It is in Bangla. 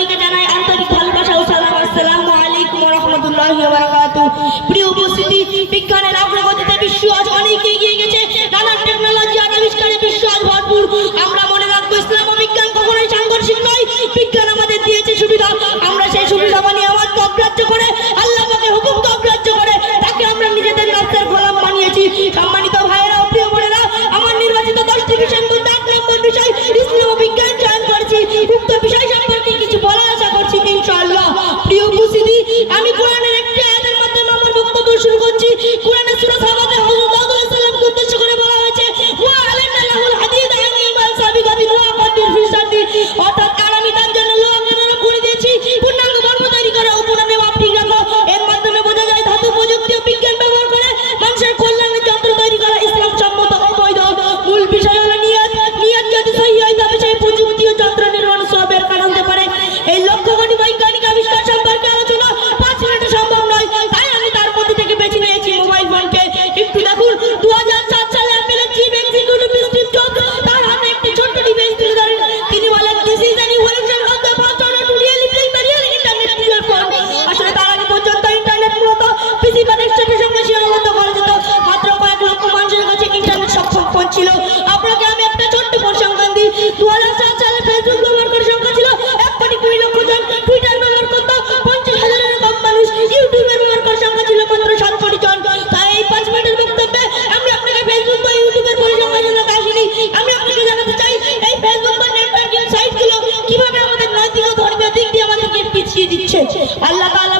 জানাই আন্তরিক ভালোবাসা ও সালাম। আসসালামু আলাইকুম ওয়া রাহমাতুল্লাহি ওয়া বারাকাতুহু। প্রিয় উপস্থিতি, বিজ্ঞানের অগ্রগতিতে বিশ্ব আজ অনেক এগিয়ে গেছে। নানান টেকনোলজি আর আবিষ্কারে বিশ্ব আজ ভরপুর। আমরা মনে রাখবো, ইসলাম ও বিজ্ঞান কখনোই সাংঘর্ষিক নয়। বিজ্ঞান আমাদের দিয়েছে সুবিধা, আমরা সেই সুবিধা মানিয়ে আমাকে অগ্রাহ্য করে, আল্লাহ পাকের হুকুমকে অগ্রাহ্য করে তাকে আমরা নিজেদের নফসের গোলাম বানিয়েছি। সম্মানিত ভাইয়েরা ও প্রিয় বোনেরা, আমার নির্বাচিত 10টি বিষয়ের মধ্যে 8 নম্বর বিষয় ইসলাম ও বিজ্ঞান চয়ন করেছি। উক্ত বিষয় সম্পর্কে কিছু বলার আশা করছি ইনশাআল্লাহ। প্রিয় উপস্থিতি, আমি কোরআনের একটি আয়াতের মাধ্যমে আমার বক্তব্য শুরু করছি। কোরআনের সূরা সাবাতে হযরত দাউদ আলাইহিস সালামকে উদ্দেশ্য করে বলা হয়েছে, ওয়া আলাইনা লাহুল হাদীদ আনিমাল সাবিগাতিন ওয়া কাদির ফি সাদি। অর্থাৎ আমি তার জন্য লোহাকে নরম করে দিয়েছি, পূর্ণাঙ্গ বর্ম তৈরি করা ও পুনরায় মাপ ঠিক রাখো। এর মাধ্যমে বোঝা যায় ধাতু প্রযুক্তি ও বিজ্ঞান ব্যবহার করে মানুষের কল্যাণের যন্ত্র তৈরি করা ইসলাম সম্মত ও বৈধ। মূল বিষয় হলো নিয়ত। নিয়ত যদি সহি হয় তবে সেই প্রযুক্তি ও যন্ত্র নির্মাণ সবের কারণ হতে পারে। এই লক্ষ্য কোটি বৈজ্ঞানিক আবিষ্কার সম্পর্কে আলোচনা 5 মিনিটে সম্ভব নয়, তাই আমি তার মধ্যে থেকে বেছে নিয়েছি মোবাইল ফোনকে। একটু দেখুন, 2007 সালে অ্যাপলের চিফ এক্সিকিউটিভ স্টিভ জবস তার হাতে একটি ছোট্ট ডিভাইস তুলে ধরেন। তিনি বলেন, this is an evolution of the first order to really bring the real internet to your phone. আসলে তার আগে পর্যন্ত ইন্টারনেট মূলত পিসি বা ডেস্কটপের সঙ্গে সীমাবদ্ধ করা যেত। মাত্র কয়েক লক্ষ মানুষের কাছে ইন্টারনেট সক্ষম ফোন ছিল। আপনাকে আমি একটা ছোট্ট পরিসংখ্যান দিই। 2007 সালে ফেসবুক ব্যবহারকারীর সংখ্যা ছিল 1,20,00,000 জন, টুইটার ব্যবহার করত 50,000-এরও কম মানুষ, ইউটিউব ব্যবহারকারীর সংখ্যা ছিল মাত্র 7 কোটি জন। তাই এই 5 মিনিটের বক্তব্যে আমি আপনাকে ফেসবুক বা ইউটিউবের পরিসংখ্যান জানাতে আসিনি। আমি আপনাকে জানাতে চাই, এই ফেসবুক বা নেটওয়ার্কিং সাইটগুলো কিভাবে আমাদের নৈতিক ও ধর্মীয় দিক দিয়ে আমাদেরকে পিছিয়ে দিচ্ছে। আল্লাহ তাআলা